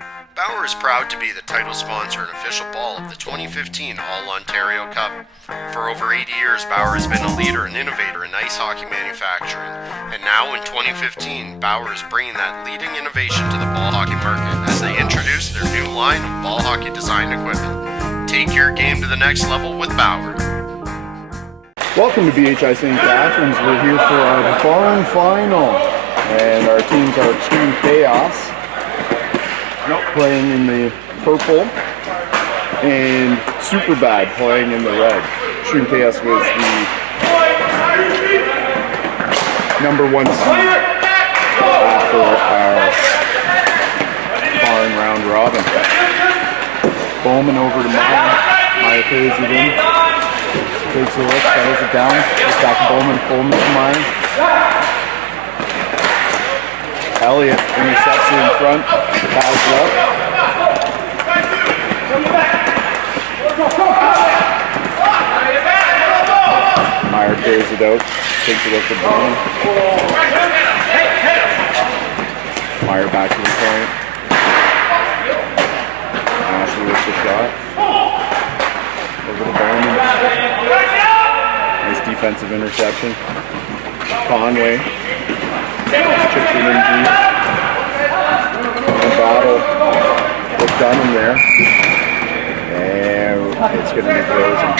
Bauer is proud to be the title sponsor and official ball of the 2015 All-Ontario Cup. For over 80 years, Bauer has been a leader and innovator in ice hockey manufacturing. And now in 2015, Bauer is bringing that leading innovation to the ball hockey market as they introduce their new line of ball hockey design equipment. Take your game to the next level with Bauer. Welcome to BHi St Catharines. We're here for our barn final, and our teams are Extreme Chaos playing in the purple and Superbad playing in the red. Extreme Chaos was the #1 seed after our barn round robin. Bowman over to Meyer pays it in. Takes a look, settles it down, gets back to Bowman to Meyer. Elliott intercepts it in front, fouls up. Meyer carries it out, takes a look at Bowman. Meyer back to the point. Ashley with the shot. Over to Bowman. Nice defensive interception. Conway chips it in deep. Battle with Dunham there. And it's going to be frozen.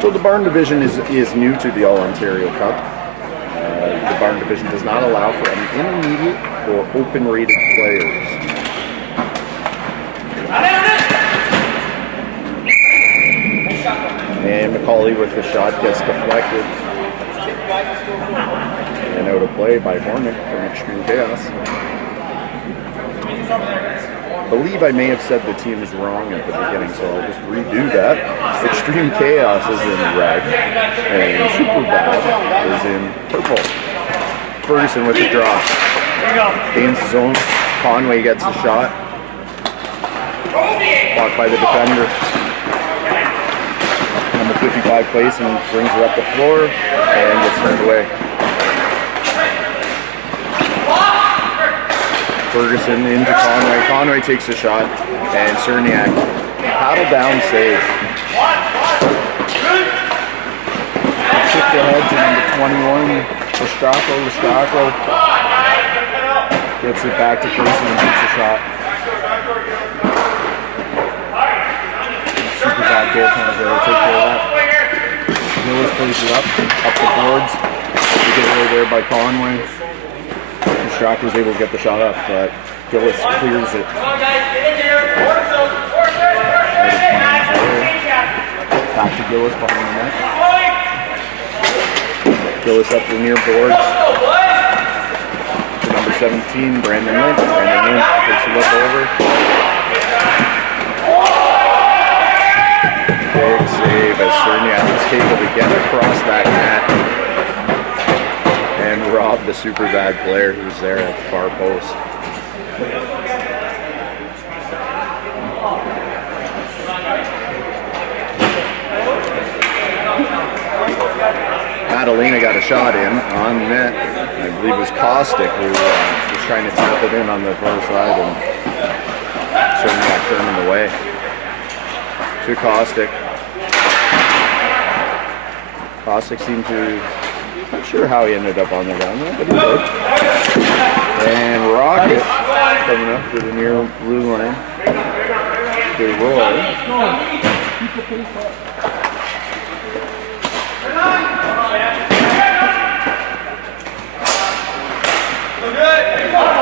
So the barn division is new to the All-Ontario Cup. The barn division does not allow for any intermediate or open rated players. And McCauley with the shot gets deflected. And out of play by Hornick from Extreme Chaos. I believe I may have said the team is wrong at the beginning, so I'll just redo that. Extreme Chaos is in red, and Superbad is in purple. Ferguson with the draw. Gains his own. Conway gets the shot. Blocked by the defender. Number 55 plays and brings it up the floor and gets turned away. Ferguson into Conway. Conway takes a shot, and Cerniak paddle down save. Shift ahead to number 21, Lestracco. Lestracco gets it back to Ferguson and takes a shot. Superbad goaltender there, take care of that. Gillis plays it up the boards. The giveaway there by Conway. Strack was able to get the shot up, but Gillis clears it. Back to Gillis behind the net. Gillis up the near boards. To number 17, Brandon Lynch. Brandon Lynch takes a look over. Big save as Cerniak is able to get across that net and rob the Superbad player who's there at the far post. Madalena got a shot in on net. I believe it was Caustic who was trying to tap it in on the far side, and Cerniak turned him away. To Caustic. Caustic seemed to, not sure how he ended up on the ground, but he did. And Rocket coming up to the near blue line. To Roy.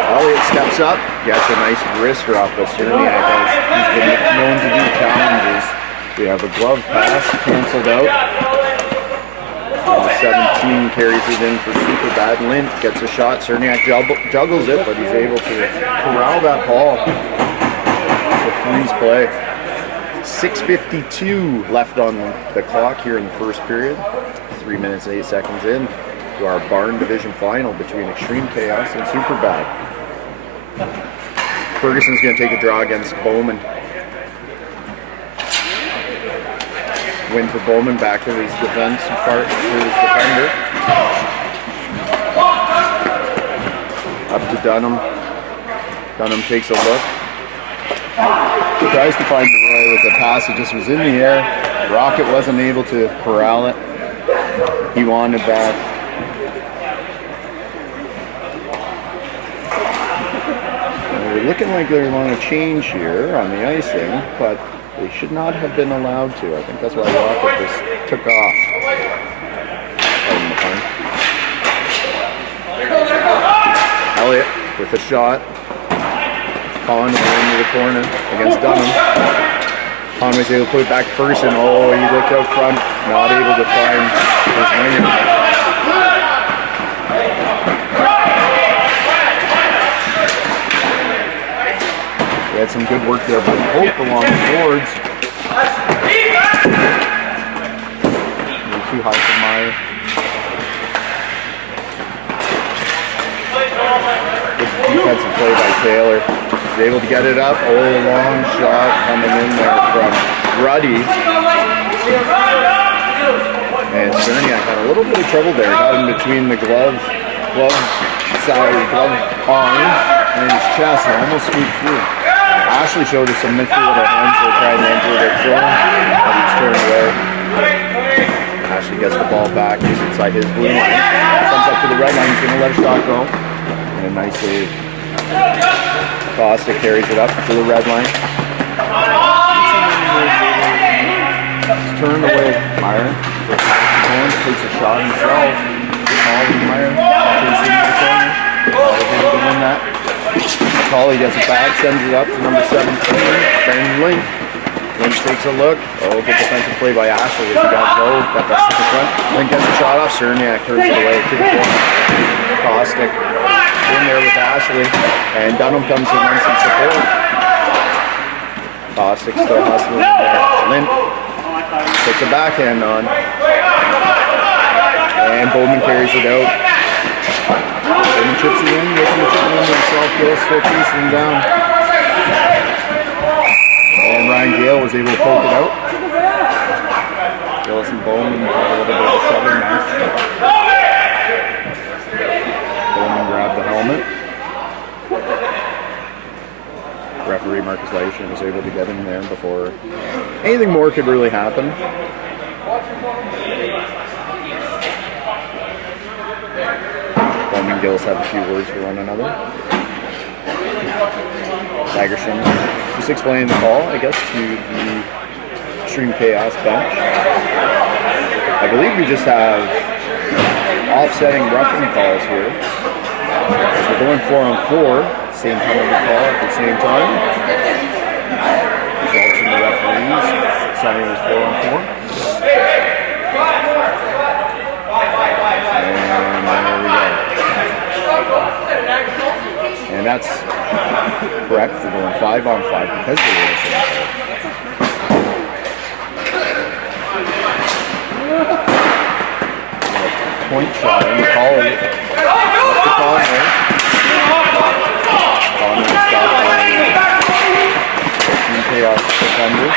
Elliott steps up, gets a nice wrister off the Cerniak as he's been known to do challenges. We have a glove pass canceled out. Number 17 carries it in for Superbad. Lynch gets a shot. Cerniak juggles it, but he's able to corral that ball. The freeze play. 6:52 left on the clock here in the first period. 3 minutes and 8 seconds in to our barn division final between Extreme Chaos and Superbad. Ferguson's going to take a draw against Bowman. Win for Bowman, back to his defense part, to his defender. Up to Dunham. Dunham takes a look. He tries to find Roy with the pass. It just was in the air. Rocket wasn't able to corral it. He wanted that. They're looking like they want to change here on the icing, but they should not have been allowed to. I think that's why Rocket just took off. Pardon the pun. Elliott with a shot. Conway into the corner against Dunham. Conway's able to put it back first, and oh, he looked out front, not able to find his winger. He had some good work there by Hope along the boards. Too high for Meyer. Good defensive play by Taylor. He's able to get it up. Oh, long shot coming in there from Ruddy. And Cerniak had a little bit of trouble there. Got in between the glove arm and his chest and almost squeaked through. Ashley showed us some nifty little hands that tried to enter the zone, but he's turned away. Ashley gets the ball back, just inside his blue line. Comes up to the red line, he's going to let a shot go. And a nice save. Costa carries it up to the red line. It's turned away. Meyer takes a shot himself. Meyer takes it into the corner. He's able to win that. Colley gets it back, sends it up to number 17, Brandon Link. Link takes a look. Oh, good defensive play by Ashley as he got low, got that stick in front. Link gets the shot off, Cerniak turns it away to the corner. Caustic in there with Ashley, and Dunham comes to run some support. Caustic still hustling in there. Link puts a backhand on, and Bowman carries it out. Bowman chips it in, looking to chip it in himself, Gill still chasing him down. And Ryan Gale was able to poke it out. Gillis and Bowman had a little bit of a shoving match. Bowman grabbed the helmet. Referee Marcus Leishman was able to get in there before anything more could really happen. Bowman and Gillis have a few words for one another. Fagerson just explaining the call, I guess, to the Extreme Chaos bench. I believe we just have offsetting roughing calls here. We're going 4-on-4, same penalty call at the same time. Results in the referees signing as 4-on-4. And there we go. And that's correct. We're going 5-on-5 because they were the same color. Point shot in the collar. Up to Conway. Conway stopped by Team Chaos defender.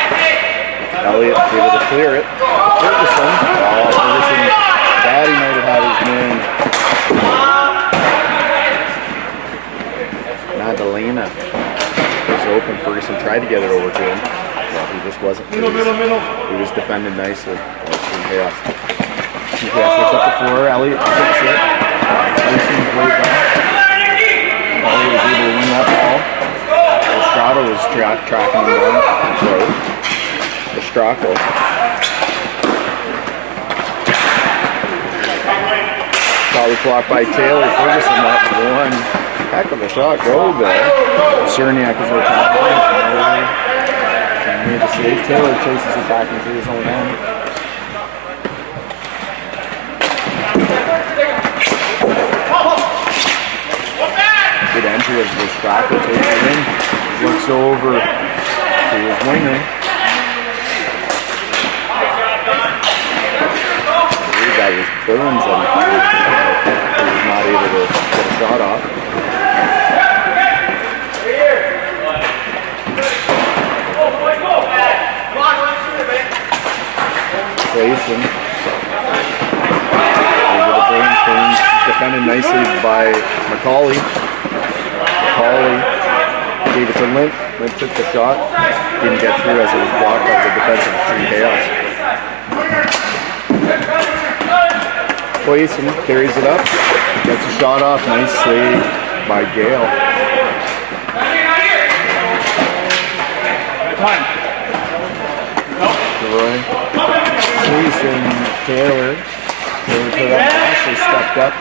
Elliott able to clear it. Ferguson. Oh, Ferguson thought he might have had his man. Madalena was open. Ferguson tried to get it over to him. Well, he just wasn't. He was defending nicely. Team Chaos. Team Chaos looks up the floor. Elliott kicks it. Ferguson's way back. Elliott was able to win that ball. Estrada was tracking him down. So, Estrada. Shot was blocked by Taylor. Ferguson let one heck of a shot go there. Cerniak is over top. Made the save. Taylor chases it back into his own end. Good entry as the striker takes it in. Looks over to his winger. I believe that was Burns that he was not able to get a shot off. Clayson. Over the Burns. Defended nicely by McCauley. McCauley gave it to Lint. Lint took the shot. Didn't get through as it was blocked by the defensive Extreme Chaos. Clayson carries it up. Gets a shot off. Nice save by Gale. Roy. Clayson, Taylor. Taylor put up. Ashley stepped up.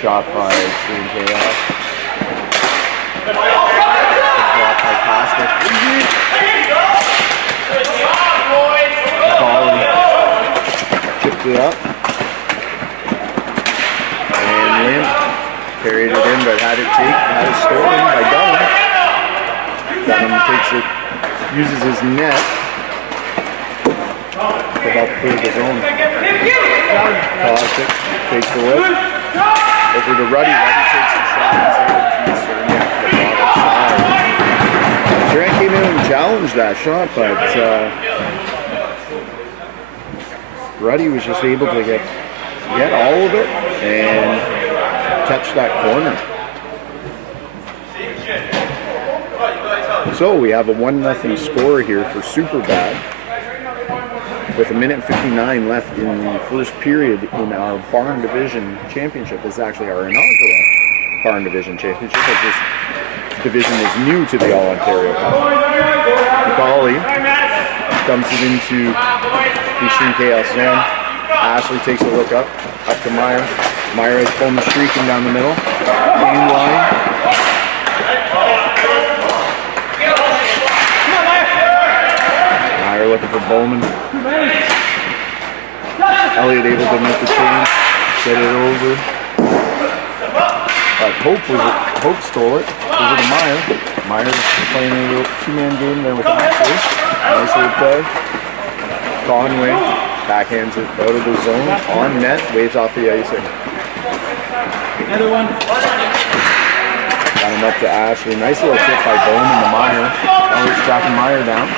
Shot by Extreme Chaos. Block by Costic. McCauley chipped it up. And Lynn carried it in, but had it stolen by Dunham. Dunham takes it, uses his net to help clear the zone. Costic takes the whip. Over to Ruddy. Ruddy takes the shot. He's able to the block side. Durant came in and challenged that shot, but Ruddy was just able to get all of it and touch that corner. So we have a 1-0 score here for Superbad. With 1:59 left in the first period in our Barn Division Championship. This is actually our inaugural Barn Division Championship, as this division is new to the All-Ontario Cup. McCauley dumps it into the Extreme Chaos zone. Ashley takes a look up to Meyer. Meyer has Bowman streaking down the middle. Game line. Meyer looking for Bowman. Elliott able to make the change, get it over. But Hope stole it over to Meyer. Meyer playing a little two-man game there with Ashley. Nice little play. Conway backhands it out of the zone on net, waves off the icing. Another one. Got him up to Ashley. Nice little tip by Bowman to Meyer. Elliott tracking Meyer down.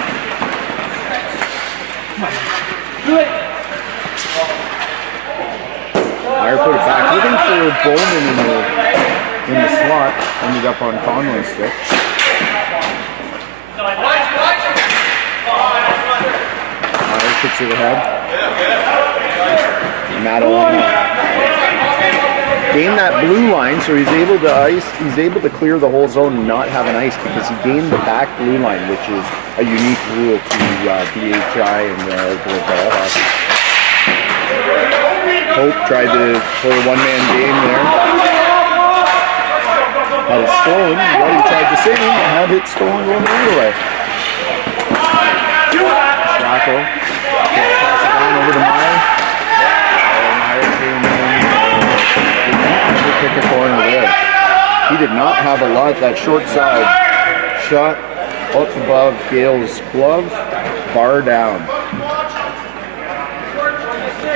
Do it. Meyer put it back, looking for Bowman in the slot. Ended up on Conway's stick. Meyer kicks it ahead. Madeline gained that blue line, so he's able to ice. He's able to clear the whole zone and not have an ice because he gained the back blue line, which is a unique rule to BHi and the ball hockey. Hope tried to play a one-man game there. Had it stolen. Ruddy tried to save him and had it stolen going the other way. Schlacko pass it down over to Meyer. Meyer came in and pick a corner there. He did not have a lot. That short side shot up above Gale's glove, bar down.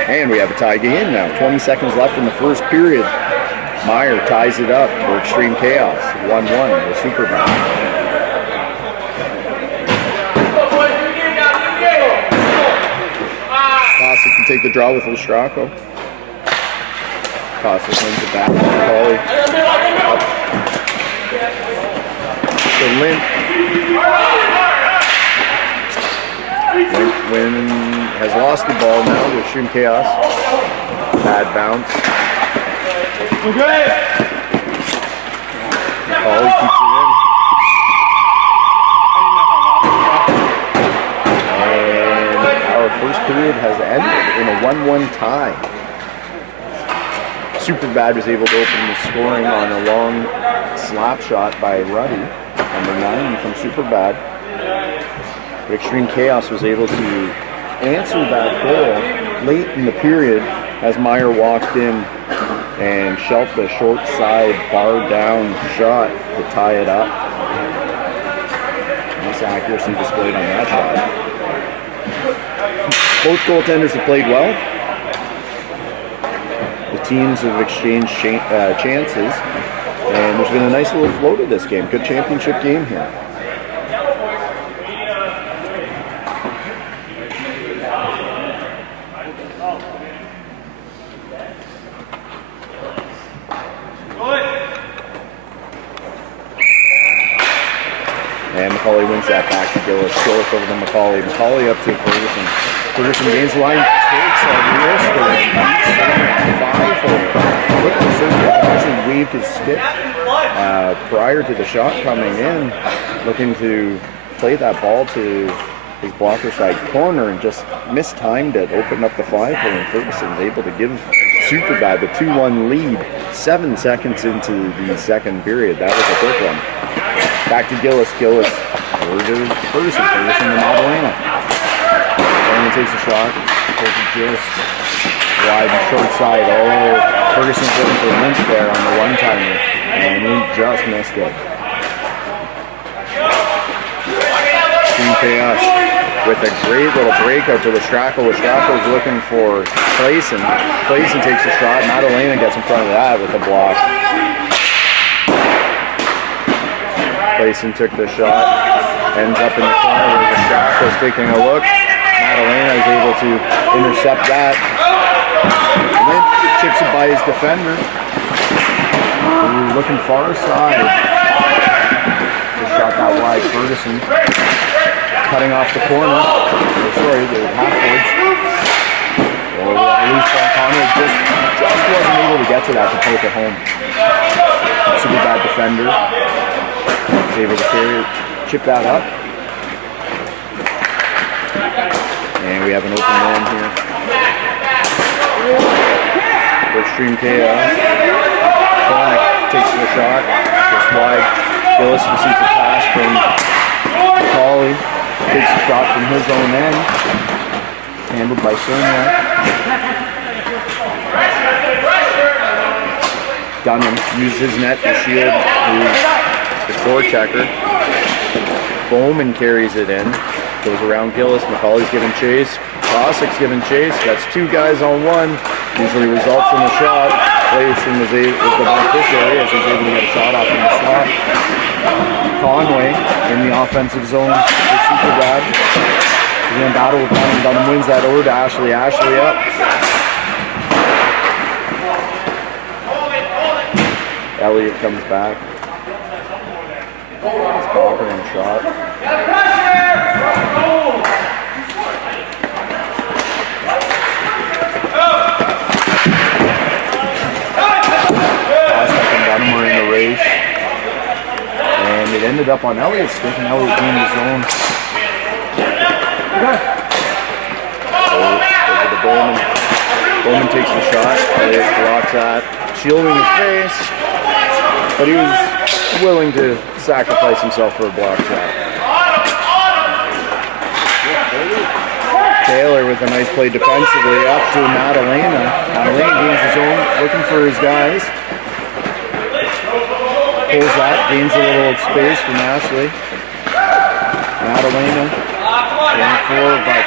And we have a tie game now. 20 seconds left in the first period. Meyer ties it up for Extreme Chaos. 1-1 with Superbad. Costic can take the draw with Lustracco. Costic wins it back to McCauley. To Lint. Lint has lost the ball now with Extreme Chaos. Bad bounce. Okay. McCauley keeps it in. And our first period has ended in a 1-1 tie. Superbad was able to open the scoring on a long slap shot by Ruddy, number 9 from Superbad. But Extreme Chaos was able to answer that goal late in the period as Meyer walked in and shelved a short side bar down shot to tie it up. Nice accuracy displayed on that shot. Both goaltenders have played well. The teams have exchanged chances, and there's been a nice little flow to this game. Good championship game here. And Macaulay wins that back to Gillis. Gillis over to Macaulay. Macaulay up to Ferguson. Ferguson gains the line, takes a risk and beats him 5-hole. Quick decision, waved his stick prior to the shot coming in, looking to play that ball to his blocker side corner and just mistimed it, opened up the 5-hole, and Ferguson's able to give Superbad the 2-1 lead 7 seconds into the second period. That was a quick one. Back to Gillis. Gillis over to Ferguson. Ferguson to Madalena. Madalena takes a shot. Goes to Gillis. Wide and short side. Oh, Ferguson's looking for Lynch there on the one-timer. And he just missed it. Team Chaos with a great little breakout to Lestraco. Lestraco's looking for Clayson. Clayson takes a shot. Madalena gets in front of that with a block. Clayson took the shot, ends up in the corner where Lestraco's taking a look. Madalena is able to intercept that. Lynch chips it by his defender. Ooh, looking far side. Just shot that wide. Ferguson cutting off the corner. Oh, sorry, the half-boards. Oh, loose ball. Conway just wasn't able to get to that to poke it home. Super bad defender. Able to chip that up. And we have an open man here. For Extreme Chaos. Koenig takes the shot. Just wide. Gillis receives a pass from Macaulay. Takes a shot from his own end. Handled by Cernak. Dunham uses his net to shield the forechecker. Bowman carries it in. Goes around Gillis. Macaulay's giving chase. Cossack's giving chase. That's 2 guys on 1. Usually results in a shot. Clayson was the beneficiary as he's able to get a shot off in the slot. Conway in the offensive zone for Superbad. He's going to battle with Dunham. Dunham wins that over to Ashley. Ashley up. Elliott comes back. It's confident shot. Cossack and Dunham were in the race. And it ended up on Elliott's stick, and Elliott gained his own. Over to Bowman. Bowman takes the shot. Elliott blocks that. Shielding his face. But he was willing to sacrifice himself for a block shot. Taylor with a nice play defensively up to Madalena. Madalena gains his own, looking for his guys. Pulls that, gains a little space from Ashley. Madalena going forward, but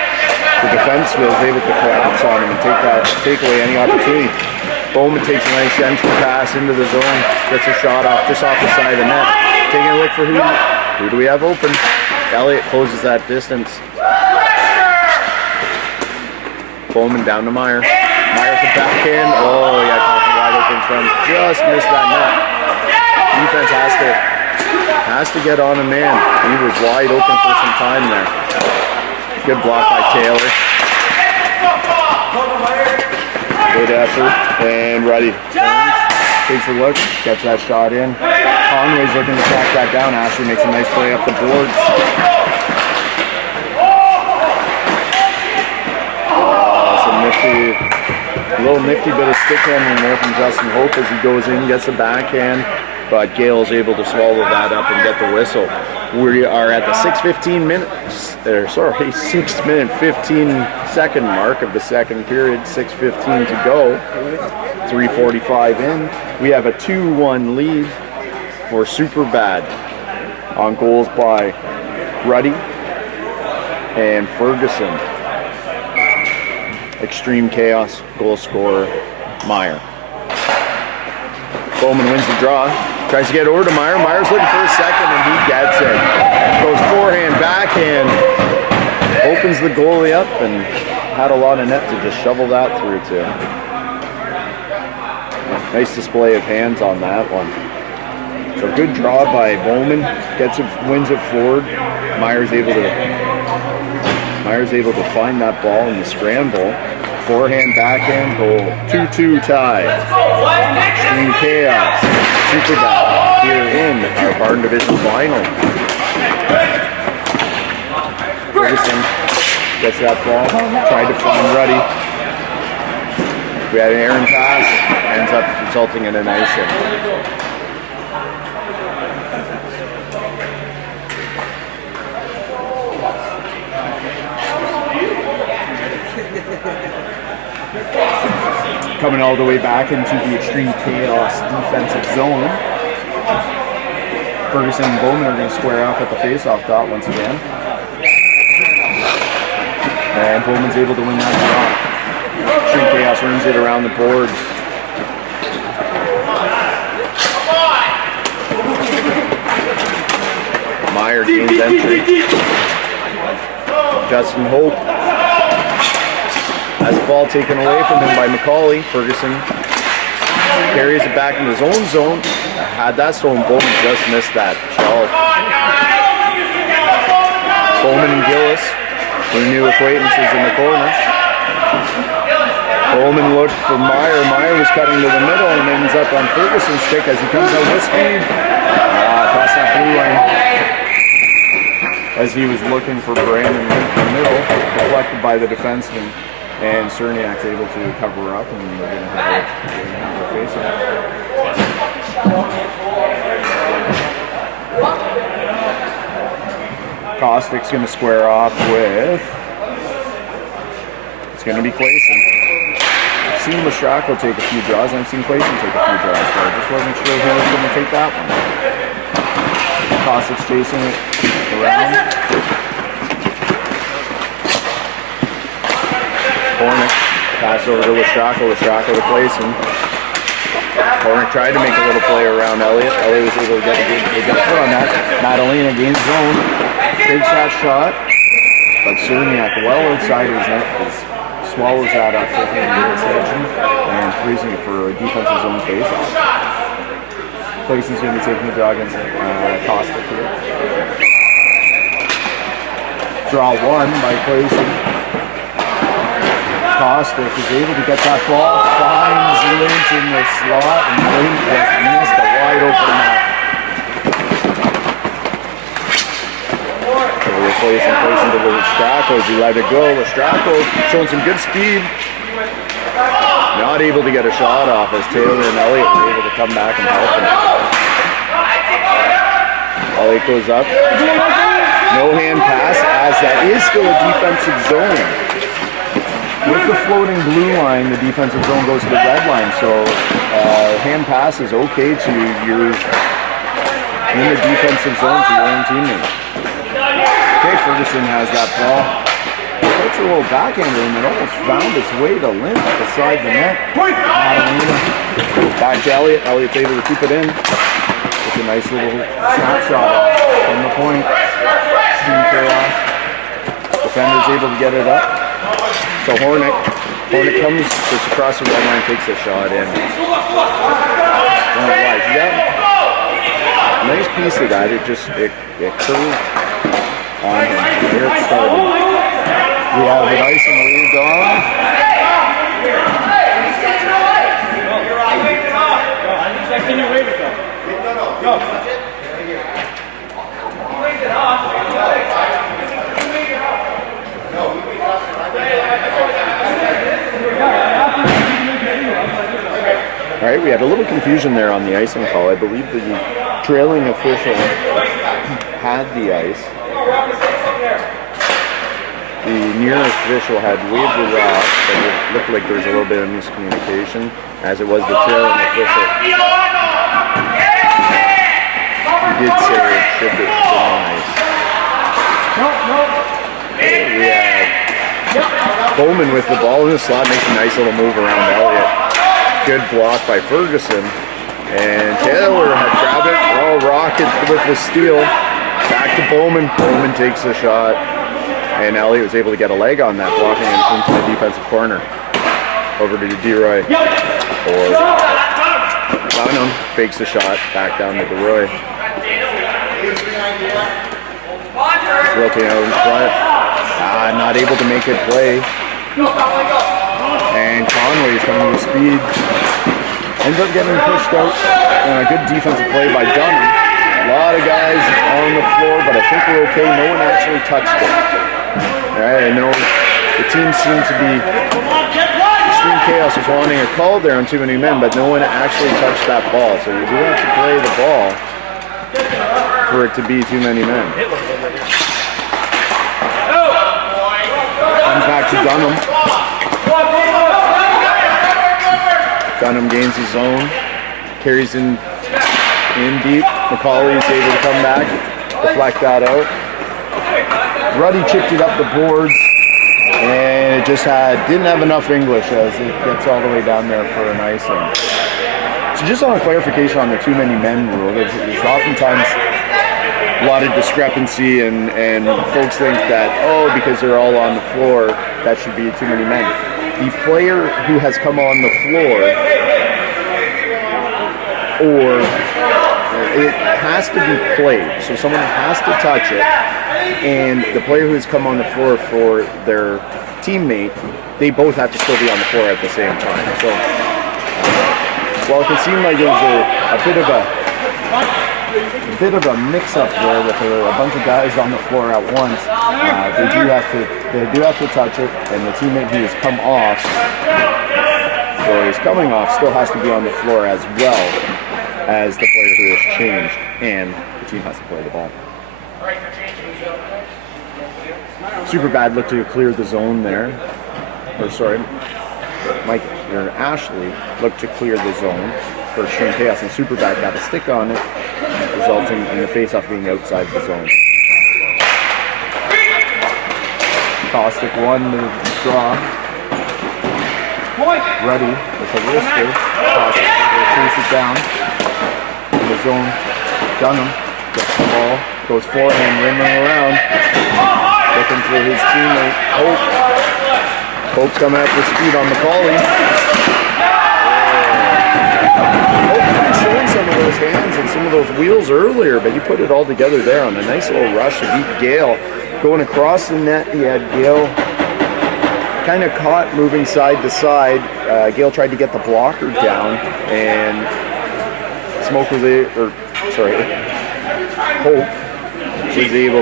the defense was able to collapse on him and take away any opportunity. Bowman takes a nice entry pass into the zone, gets a shot off just off the side of the net. Taking a look for who do we have open? Elliott closes that distance. Bowman down to Meyer. Meyer for backhand. Oh, he got caught wide open from. Just missed that net. Defense has to get on a man. He was wide open for some time there. Good block by Taylor. Good effort, and ready. Takes a look, gets that shot in. Conway's looking to track that down. Ashley makes a nice play up the boards. A little nifty bit of stick handling there from Justin Hope as he goes in, gets the backhand, but Gale's able to swallow that up and get the whistle. We are at the 6 minute 15-second mark of the second period. 6:15 to go. 3:45 in. We have a 2-1 lead for Superbad on goals by Ruddy and Ferguson. Extreme Chaos goal scorer Meyer. Bowman wins the draw. Tries to get over to Meyer. Meyer's looking for a second and he gets it. Goes forehand, backhand. Opens the goalie up and had a lot of net to just shovel that through to. Nice display of hands on that one. So good draw by Bowman, wins it forward. Meyer's able to find that ball in the scramble. Forehand, backhand, goal. 2-2 tie. Extreme chaos. Super bad here in our Barn Division final. Ferguson gets that ball, tried to find Ruddy. We had an errant pass, ends up resulting in an icing. Coming all the way back into the extreme chaos defensive zone. Ferguson and Bowman are going to square off at the face-off dot once again. And Bowman's able to win that draw. Extreme chaos runs it around the boards. Meyer gains entry. Justin Hope has the ball taken away from him by McCauley. Ferguson carries it back into his own zone. Had that stolen, Bowman just missed that shelf. Bowman and Gillis, their new acquaintances in the corner. Bowman looked for Meyer. Meyer was cutting to the middle and ends up on Ferguson's stick as he comes out with speed. Across that blue line. As he was looking for Brandon in the middle, deflected by the defenseman. And Cerniak's able to cover up, and they're going to have a face-off. Caustic's going to square off with... It's going to be Clayson. I've seen Lashako take a few draws, and I've seen Clayson take a few draws, so I just wasn't sure who was going to take that one. Caustic's chasing it around. Hornick, pass over to Lashako to Clayson. Hornick tried to make a little play around Elliott. Elliott was able to get a foot on that. Madalena gains zone, takes that shot, but Cerniak well outside his net swallows that up, taking the extension and freezing it for a defensive zone face-off. Clayson's going to be taking the draw against Caustic here. Draw one by Clayson. Caustic is able to get that ball, finds Lynch in the slot, and Lynch just missed a wide open net. So Clayson to Lestrako as he let it go. Lestrako showing some good speed. Not able to get a shot off as Taylor and Elliott were able to come back and help him. Elliott goes up. No hand pass as that is still a defensive zone. With the floating blue line, the defensive zone goes to the red line, so hand pass is okay to your in the defensive zone to your own teammate. Okay, Ferguson has that ball. Puts a little backhander and it almost found its way to Lynch beside the net. Back to Elliott. Elliott's able to keep it in. It's a nice little snapshot from the point. Extreme chaos. Defender's able to get it up. So Hornick comes just across the red line, takes a shot in. You got a nice piece of that. It curved on him. Here it started. We have the icing waved off. Can you wave it though? No. Wave it off. All right, we had a little confusion there on the icing call. I believe the trailing official had the ice. The near official had waved it off, but it looked like there was a little bit of miscommunication, as it was the trailing official. He did say it should be nice. We had Bowman with the ball in the slot, makes a nice little move around Elliott. Good block by Ferguson, and Taylor had grabbed it. Oh, Rocket with the steal. Back to Bowman. Bowman takes the shot, and Elliott was able to get a leg on that, blocking it into the defensive corner. Over to DeRoy. Dunham fakes the shot back down to DeRoy. He's looking out in front. Not able to make it play. And Conway is coming with speed. Ends up getting pushed out. Good defensive play by Dunham. A lot of guys on the floor, but I think we're okay. No one actually touched it. Right, I know the team seemed to be Extreme Chaos was wanting a call there on too many men, but no one actually touched that ball. So you do have to play the ball for it to be too many men. Comes back to Dunham. Dunham gains his zone, carries in deep. McCauley is able to come back, deflect that out. Ruddy chipped it up the boards, and it just didn't have enough English as it gets all the way down there for an icing. So just on a clarification on the too many men rule, there's oftentimes a lot of discrepancy and folks think that, because they're all on the floor, that should be too many men. The player who has come on the floor, or it has to be played, so someone has to touch it, and the player who has come on the floor for their teammate, they both have to still be on the floor at the same time. So while it can seem like there's a bit of a mix-up there with a bunch of guys on the floor at once, they do have to touch it, and the teammate who has come off, or is coming off, still has to be on the floor as well as the player who has changed, and the team has to play the ball. Superbad looked to clear the zone there. Mike or Ashley looked to clear the zone for Extreme Chaos, and Superbad got a stick on it, resulting in the face-off being outside the zone. Caustic won the draw. Ready with a wrister. Caustic will chase it down. In the zone, Dunham gets the ball, goes forehand, rimming around, looking for his teammate, Hope. Hope's coming up with speed on McCauley. Hope's been showing some of those hands and some of those wheels earlier, but he put it all together there on a nice little rush to beat Gale. Going across the net, he had Gale kind of caught moving side to side. Gale tried to get the blocker down, and Hope was able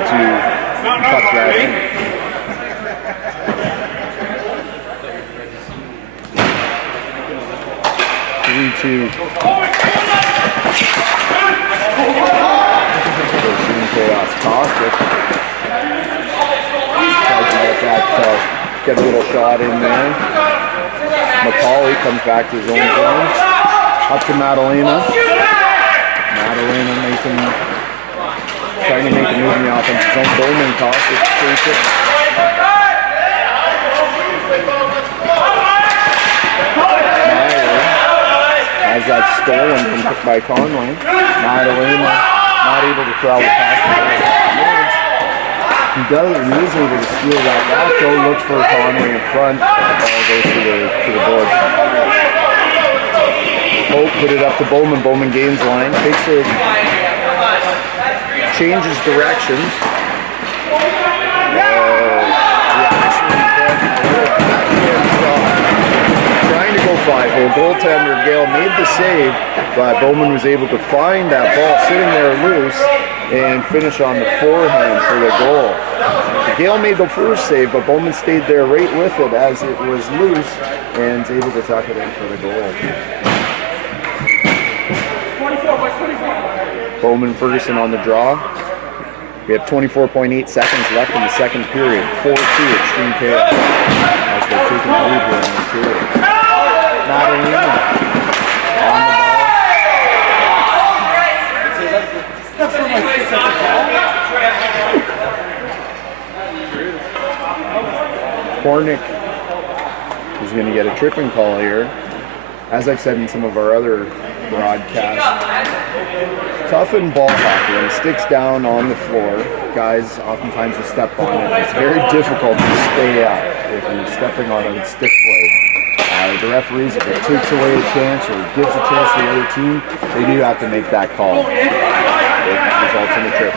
to tuck that in. Chaos Caustic tried to get a little shot in there. McCauley comes back to his own zone. Up to Madalena. Madalena trying to make a move in the offensive zone. Bowman Caustic takes it. Has that stolen by Conway. Madalena not able to corral the pass. He is able to steal that back, though. Looks for Conway in front. The ball goes to the board. Hope put it up to Bowman. Bowman gains line. Changes directions. Well, goaltender Gale made the save, but Bowman was able to find that ball sitting there loose and finish on the forehand for the goal. Gale made the first save, but Bowman stayed there right with it as it was loose and was able to tuck it in for the goal. Bowman Ferguson on the draw. We have 24.8 seconds left in the second period. 4-2 Extreme Chaos as they're taking the lead here in the period. Madalena on the ball. Kornick is going to get a tripping call here. As I've said in some of our other broadcasts, tough in ball hockey, when it sticks down on the floor, guys oftentimes will step on it. It's very difficult to stay up if you're stepping on a stick play. the referees, if it takes away a chance or gives a chance to the other team, they do have to make that call. It results in a trip.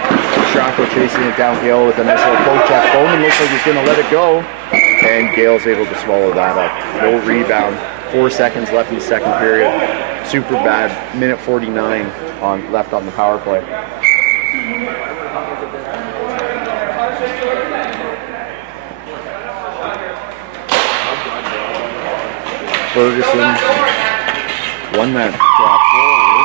Stracco chasing it downhill with a nice little poke check. Bowman looks like he's going to let it go, and Gale's able to swallow that up. No rebound. 4 seconds left in the second period. Super bad. Minute 49 left on the power play. Ferguson won that drop forward.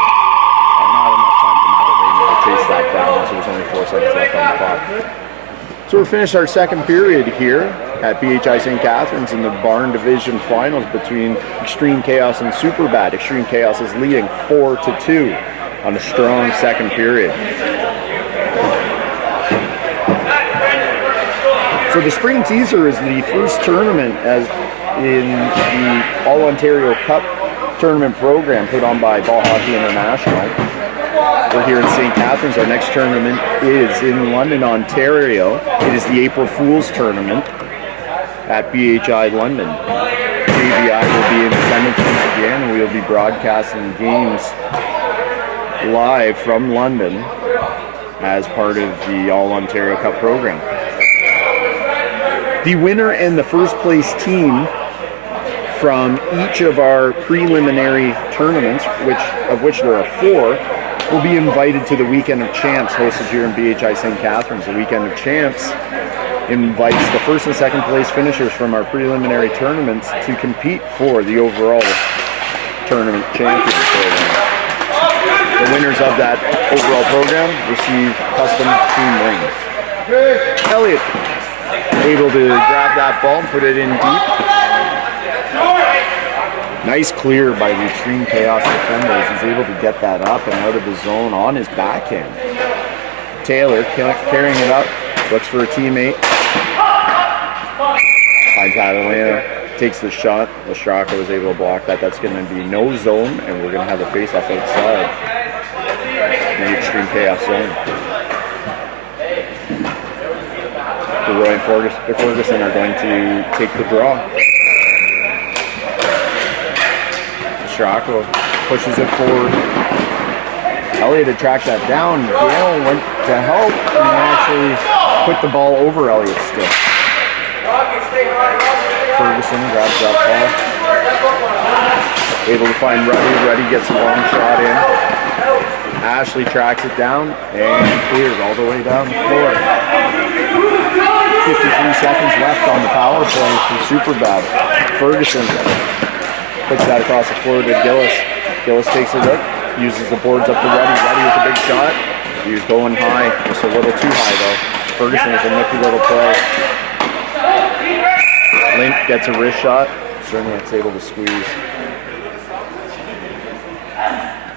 Not enough time to matter. They need to chase that down, so there's only 4 seconds left on the clock. So we're finished our second period here at BHi St Catharines in the Barn Division Finals between Extreme Chaos and Superbad. Extreme Chaos is leading 4-2 on a strong second period. So the Spring Teaser is the first tournament as in the All-Ontario Cup tournament program put on by Ball Hockey International. We're here in St. Catharines. Our next tournament is in London, Ontario. It is the April Fool's Tournament at BHi London. BHi will be in attendance once again, and we will be broadcasting games live from London as part of the All-Ontario Cup program. The winner and the first place team from each of our preliminary tournaments, of which there are 4, will be invited to the Weekend of Champs hosted here in BHi St Catharines. The Weekend of Champs invites the first and second place finishers from our preliminary tournaments to compete for the overall tournament champion program. The winners of that overall program receive custom team rings. Elliott able to grab that ball and put it in deep. Nice clear by the Extreme Chaos defenders. He's able to get that up and out of the zone on his backhand. Taylor carrying it up, looks for a teammate. Finds Adelana, takes the shot. Stracco is able to block that. That's going to be no zone, and we're going to have a face-off outside in the Extreme Chaos zone. Roy and Ferguson are going to take the draw. Stracco pushes it forward. Elliott had tracked that down. Gale went to help and actually put the ball over Elliott's stick. Ferguson grabs that ball. Able to find Ruddy. Ruddy gets a long shot in. Ashley tracks it down and clears all the way down the floor. 53 seconds left on the power play for Superbad. Ferguson puts that across the floor to Gillis. Gillis takes a look, uses the boards up to Ruddy. Ruddy with a big shot. He was going high, just a little too high though. Ferguson with a nifty little play. Link gets a wrist shot. Certainly it's able to squeeze.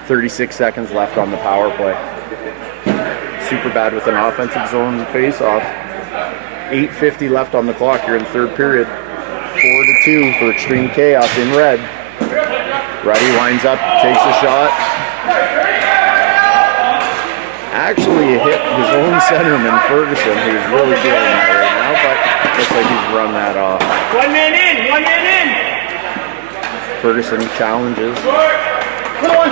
36 seconds left on the power play. Superbad with an offensive zone face-off. 8:50 left on the clock here in the third period. 4-2 for Extreme Chaos in red. Ruddy winds up, takes a shot. Actually hit his own centerman, Ferguson, who's really feeling that right now, but looks like he's run that off. 1 man in! 1 man in! Ferguson challenges. Come on!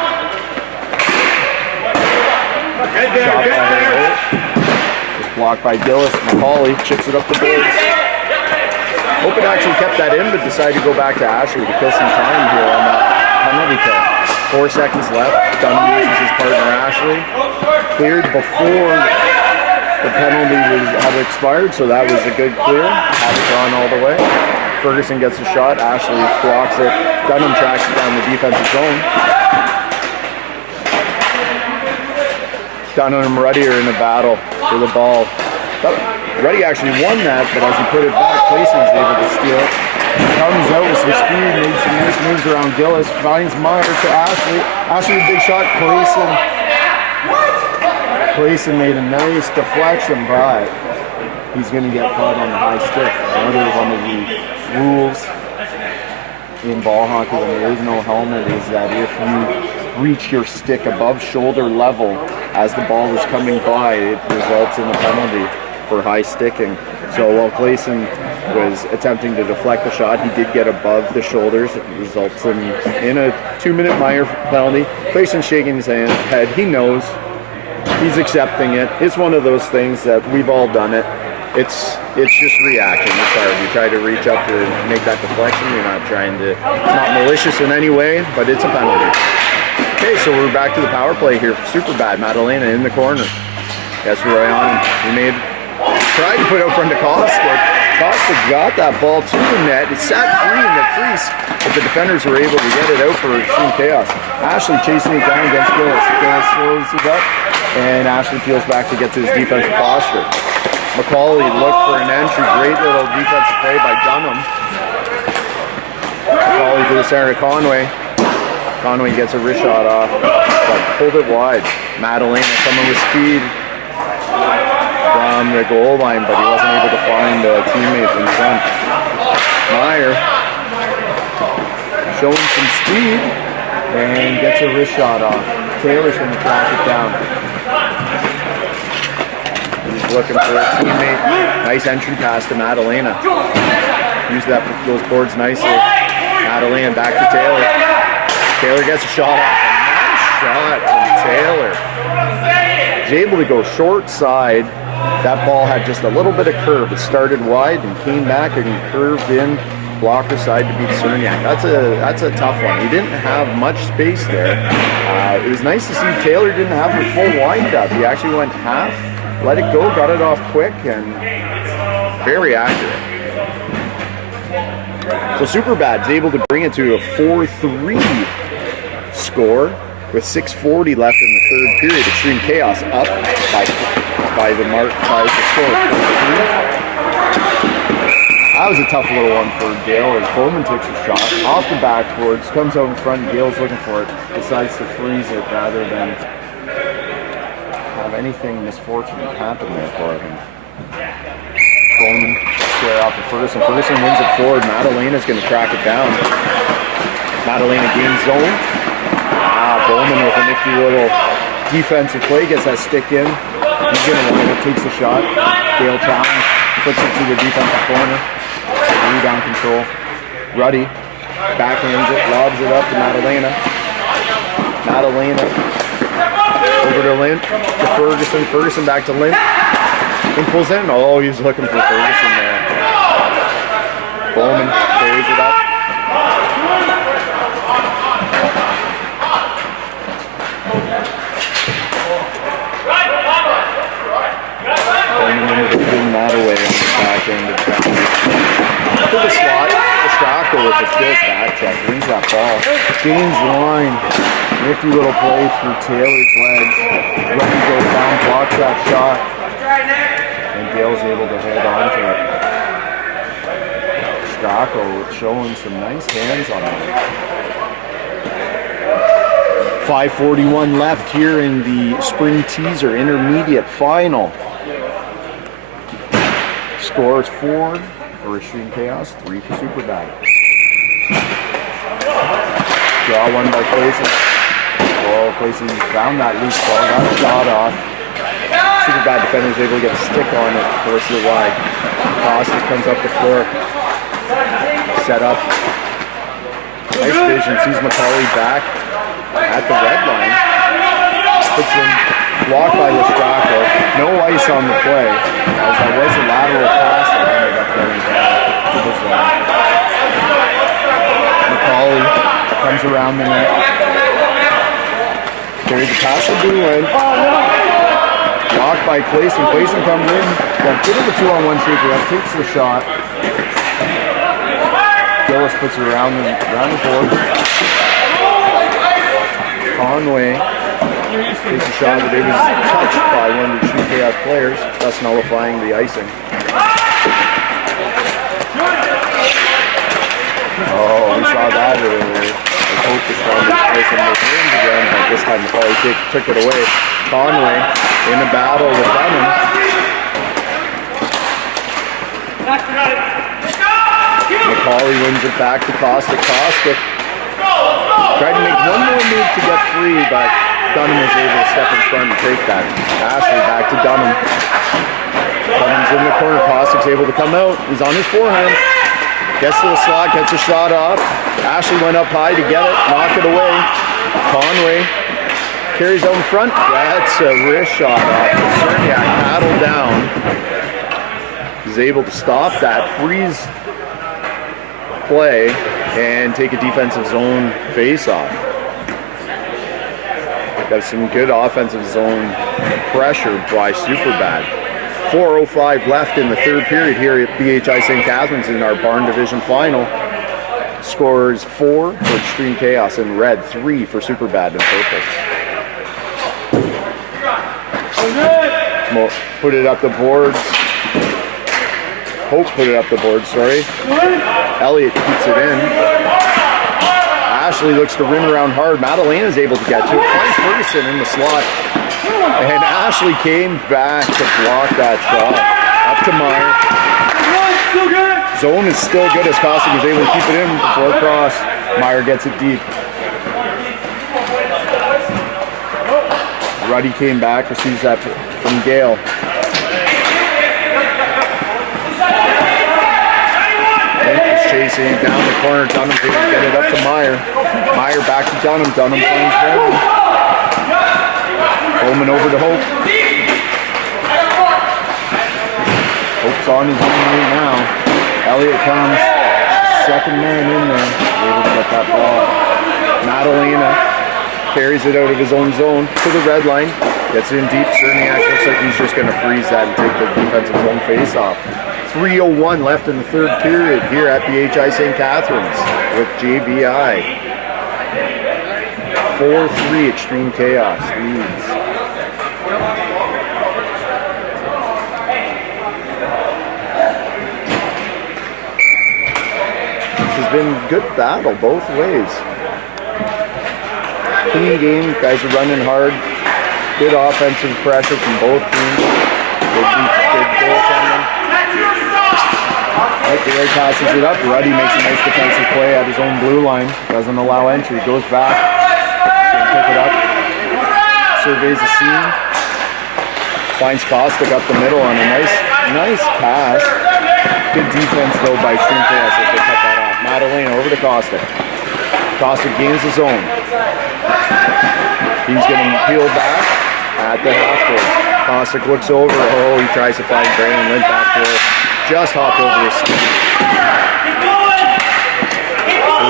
Get there, Shot get by there! Hale. Just blocked by Gillis. McCauley chips it up the boards. Hope it actually kept that in, but decided to go back to Ashley to kill some time here on that penalty kill. 4 seconds left. Dunn uses his partner Ashley. Cleared before the penalty had expired, so that was a good clear. Had it gone all the way. Ferguson gets a shot. Ashley blocks it. Dunham tracks it down the defensive zone. Dunham and Ruddy are in a battle for the ball. Ruddy actually won that, but as he put it back, Clayson's able to steal it. Comes out with some speed, made some nice moves around Gillis, finds Meyer to Ashley. Ashley, a big shot. Clayson made a nice deflection, but he's going to get caught on the high stick. Another one of the rules in ball hockey when there is no helmet is that if you reach your stick above shoulder level as the ball is coming by, it results in a penalty for high sticking. So while Clayson was attempting to deflect the shot. He did get above the shoulders. It results in a 2-minute minor penalty. Clayson shaking his head. He knows. He's accepting it. It's one of those things that we've all done it. It's just reaction. It's hard. You try to reach up to make that deflection. You're not trying to. It's not malicious in any way, but it's a penalty. Okay, so we're back to the power play here. Super bad. Madalena in the corner. Gets right on him. Tried to put out front to Caustic. Caustic got that ball to the net. It sat free in the crease, but the defenders were able to get it out for Extreme Chaos. Ashley chasing it down against Gillis. Gillis slows it up, and Ashley peels back to get to his defensive posture. McCauley looked for an entry. Great little defensive play by Dunham. McCauley to the center to Conway. Conway gets a wrist shot off, but pulled it wide. Madalena coming with speed from the goal line, but he wasn't able to find a teammate in front. Meyer showing some speed and gets a wrist shot off. Taylor's going to track it down. He's looking for a teammate. Nice entry pass to Madalena. Use those boards nicely. Madalena back to Taylor. Taylor gets a shot off. A nice shot from Taylor. He's able to go short side. That ball had just a little bit of curve. It started wide and came back and curved in blocker side to beat Cerniak. That's a tough one. He didn't have much space there. It was nice to see Taylor didn't have a full wind up. He actually went half, let it go, got it off quick, and very accurate. So Superbad's able to bring it to a 4-3 score with 6:40 left in the third period. Extreme Chaos up by the score. That was a tough little one for Gale as Bowman takes a shot off the backboards, comes out in front, Gale's looking for it, decides to freeze it rather than have anything misfortunate happen there for him. Bowman square off of Ferguson. Ferguson wins it forward. Madalena's going to track it down. Madalena gains zone. Bowman with a nifty little defensive play, gets that stick in. He's going to line it, takes the shot. Gale challenge, puts it to the defensive corner. Rebound control. Ruddy backhands it, lobs it up to Madalena. Madalena over to Lynn, to Ferguson. Ferguson back to Lynn. Lynn pulls in. Oh, he's looking for Ferguson there. Bowman carries it up. Bring that away on the back end of to the slot. Estracco with a good back check. Wins that ball. Gains line. Nifty little play through Taylor's legs. Rookie goes down, blocks that shot. And Gale's able to hold on to it. Estracco showing some nice hands on it. 5:41 left here in the spring teaser intermediate final. Score is 4 for Extreme Chaos, 3 for Superbad. Draw one by Clayson. Oh, Clayson found that loose ball, got a shot off. Superbad defenders able to get a stick on it, force it wide. Caustic comes up the floor. Set up. Nice vision, sees McCauley back at the red line. Puts in, blocked by Estracco. No ice on the play, as that was a lateral pass that ended up going down to the zone. McCauley comes around the net. Carries the pass to Boulin. Blocked by Clayson. Clayson comes in. Got a bit of a 2-on-1 shaker up. Takes the shot. Gillis puts it around the board. Conway takes a shot, but it was touched by one of the Extreme Chaos players, thus nullifying the icing. Oh, we saw that earlier. I hope the Stormers play some of those games again, but this time McCauley took it away. Conway in a battle with Dunham. McCauley wins it back to Caustic. Caustic tried to make one more move to get free, but Dunham was able to step in front and take that. Ashley back to Dunham. Comes in the corner. Kostik's able to come out. He's on his forehand. Gets to the slot, gets a shot off. Ashley went up high to get it, knock it away. Conway carries out in front. That's a wrist shot off. Cerniak paddled down. He's able to stop that, freeze play, and take a defensive zone face-off. Got some good offensive zone pressure by Superbad. 4:05 left in the third period here at BHi St Catharines in our Barn Division final. Scores 4 for Extreme Chaos in red, 3 for Superbad in purple. Put it up the boards. Hope put it up the board, sorry. Elliott keeps it in. Ashley looks to rim around hard. Madalena's able to get to it. Finds Ferguson in the slot. And Ashley came back to block that shot. Up to Meyer. Zone is still good as Kostik is able to keep it in before cross. Meyer gets it deep. Ruddy came back, receives that from Gale. Chasing down the corner. Dunham able to get it up to Meyer. Meyer back to Dunham. Dunham finds Bowman. Bowman over to Hope. Hope's on his own right now. Elliott comes. Second man in there. Able to get that ball. Madalena carries it out of his own zone to the red line. Gets in deep. Cerniak looks like he's just going to freeze that and take the defensive zone face off. 3:01 left in the third period here at BHi St Catharines with JVI. 4-3 Extreme Chaos leads. This has been good battle both ways. Clean game, guys are running hard. Good offensive pressure from both teams. Good goaltending. Right, the right passes it up. Ruddy makes a nice defensive play at his own blue line. Doesn't allow entry. Goes back. Gonna pick it up. Surveys the scene. Finds Kostik up the middle on a nice pass. Good defense though by Extreme Chaos as they cut that off. Madalena over to Kostik. Kostik gains his own. He's getting peeled back at the half court. Kostik looks over. Oh, he tries to find Brandon Lint back there. Just hopped over his skate.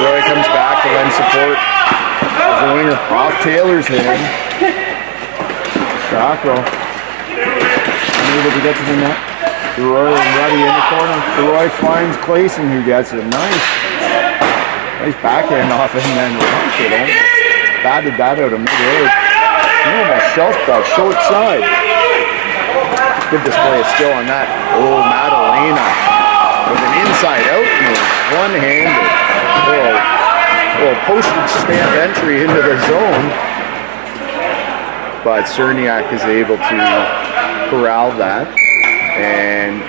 Roy comes back to lend support. There's a winger off Taylor's hand. Cockrell unable to get to the net. Roy and Ruddy in the corner. Roy finds Clayson who gets it. Nice backhand off and then launched it. Almost batted that out of mid-air. He almost shelved that short side. Good display of skill on that. Oh, Madalena with an inside-out move, one-handed. Oh, postage stamp entry into the zone. But Cerniak is able to corral that. And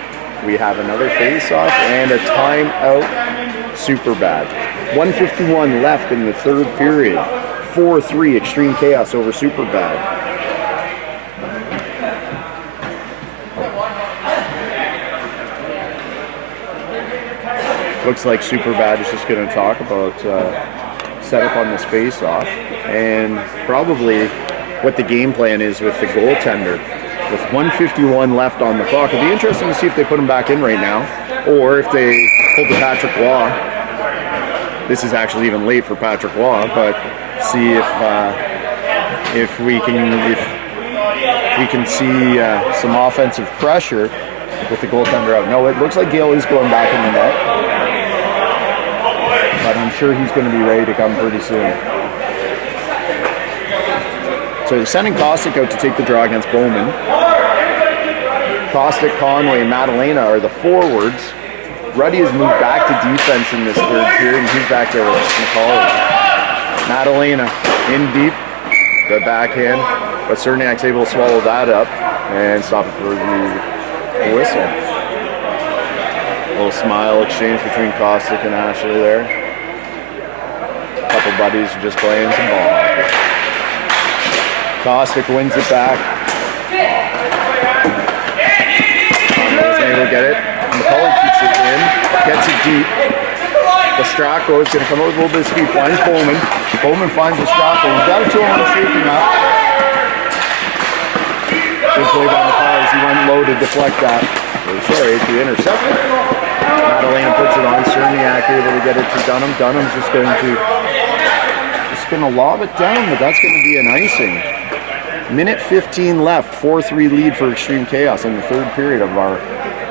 we have another face-off and a timeout. Superbad. 1:51 left in the third period. 4-3 Extreme Chaos over Superbad. Looks like Superbad is just going to talk about setup on this face-off and probably what the game plan is with the goaltender. With 1:51 left on the clock, it'll be interesting to see if they put him back in right now or if they pull the Patrick Law. This is actually even late for Patrick Law, but see if we can see some offensive pressure with the goaltender out. No, it looks like Gale is going back in the net. But I'm sure he's going to be ready to come pretty soon. So they're sending Kostik out to take the draw against Bowman. Kostik, Conway, and Madalena are the forwards. Ruddy has moved back to defense in this third period, and he's back there with McCauley. Madalena in deep, the backhand, but Cerniak's able to swallow that up and stop it for the whistle. A little smile exchange between Kostik and Ashley there. A couple buddies are just playing some ball hockey. Kostik wins it back. able to get it. McCauley keeps it in, gets it deep. Lestracco is going to come out with a little bit of speed, finds Bowman. Bowman finds Lestracco. He's got a 2-on-1 shaping up. Good play by McCauley as he went low to deflect that. Sorry, to intercept it. Madalena puts it on. Cerniak able to get it to Dunham. Dunham's just going to lob it down, but that's going to be an icing. Minute 15 left. 4-3 lead for Extreme Chaos in the third period of our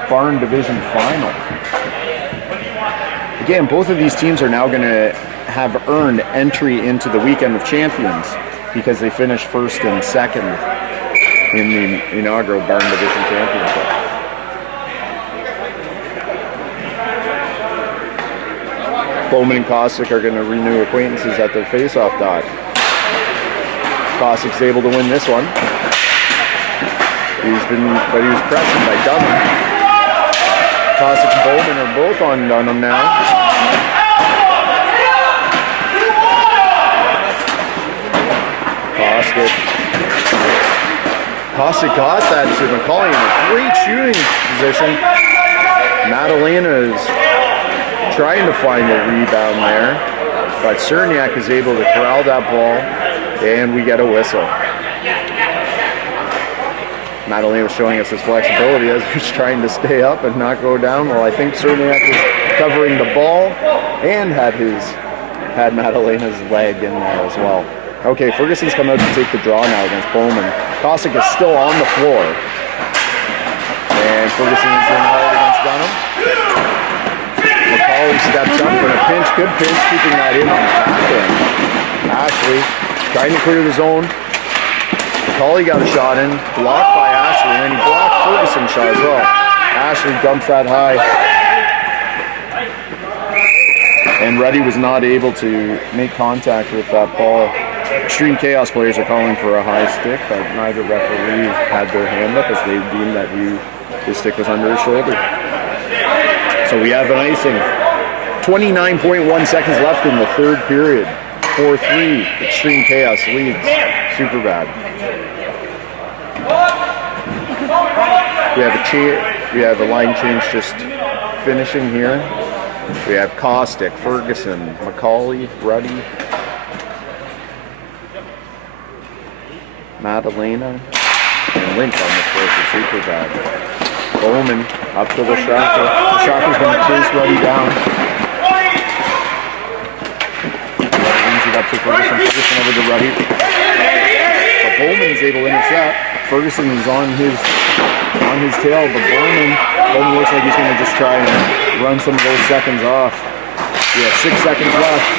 Barn Division final. Again, both of these teams are now going to have earned entry into the Weekend of Champions because they finished first and second in the inaugural Barn Division Championship. Bowman and Kosick are going to renew acquaintances at their face-off dot. Kosick's able to win this one. He was pressured by Dunham. Kosick and Bowman are both on Dunham now. Kosick got that to McCauley in a great shooting position. Madalena is trying to find a rebound there, but Cerniak is able to corral that ball, and we get a whistle. Madalena was showing us his flexibility as he was trying to stay up and not go down. Well, I think Cerniak was covering the ball and had Madalena's leg in there as well. Okay, Ferguson's come out to take the draw now against Bowman. Kosick is still on the floor. And Ferguson is in hard against Dunham. McCauley steps up for a pinch. Good pinch, keeping that in on the back end. Ashley trying to clear the zone. McCauley got a shot in, blocked by Ashley, and then he blocked Ferguson's shot as well. Ashley dumps that high. And Ruddy was not able to make contact with that ball. Extreme Chaos players are calling for a high stick, but neither referee had their hand up as they deemed that his stick was under his shoulder. So we have an icing. 29.1 seconds left in the third period. 4-3, Extreme Chaos leads super bad. We have a line change just finishing here. We have Kosick, Ferguson, McCauley, Ruddy, Madalena, and Lynch on the floor for super bad. Bowman up to Lestracco. Lestracco's going to chase Ruddy down. Brings it up to Ferguson. Ferguson over to Ruddy. But Bowman's able to intercept. Ferguson is on his tail, but Bowman looks like he's going to just try and run some of those seconds off. We have 6 seconds left.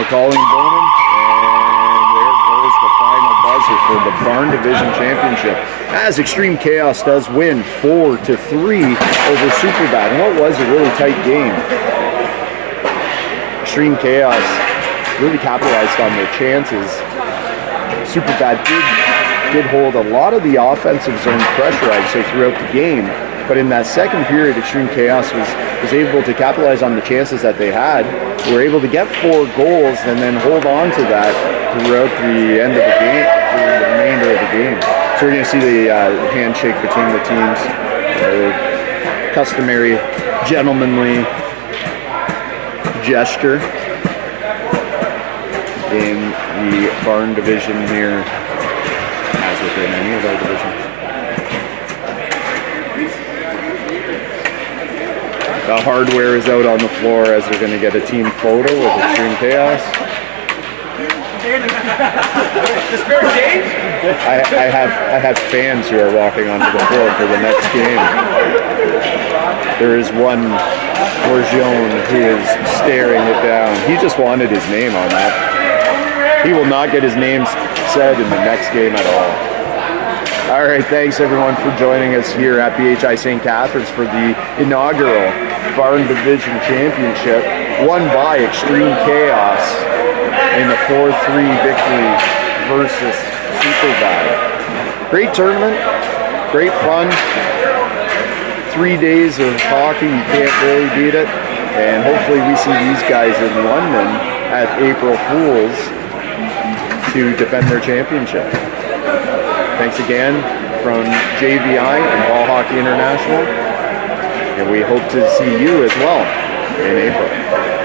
McCauley and Bowman, and there goes the final buzzer for the Barn Division Championship, as Extreme Chaos does win 4-3 over Superbad. And what was a really tight game. Extreme Chaos really capitalized on their chances. Superbad did hold a lot of the offensive zone pressure, I'd say, throughout the game. But in that second period, Extreme Chaos was able to capitalize on the chances that they had. They were able to get 4 goals and then hold on to that throughout the end of the game, through the remainder of the game. So we're going to see the handshake between the teams, customary gentlemanly gesture in the Barn Division here, as within any of our divisions. The hardware is out on the floor as we're going to get a team photo with Extreme Chaos. I have fans who are walking onto the floor for the next game. There is one Forgione who is staring it down. He just wanted his name on that. He will not get his name said in the next game at all. All right, thanks everyone for joining us here at BHi St Catharines for the inaugural Barn Division Championship, won by Extreme Chaos in a 4-3 victory versus Superbad. Great tournament, great fun. 3 days of hockey, you can't really beat it. And hopefully we see these guys in London at April Fools to defend their championship. Thanks again from JVI and Ball Hockey International, and we hope to see you as well in April.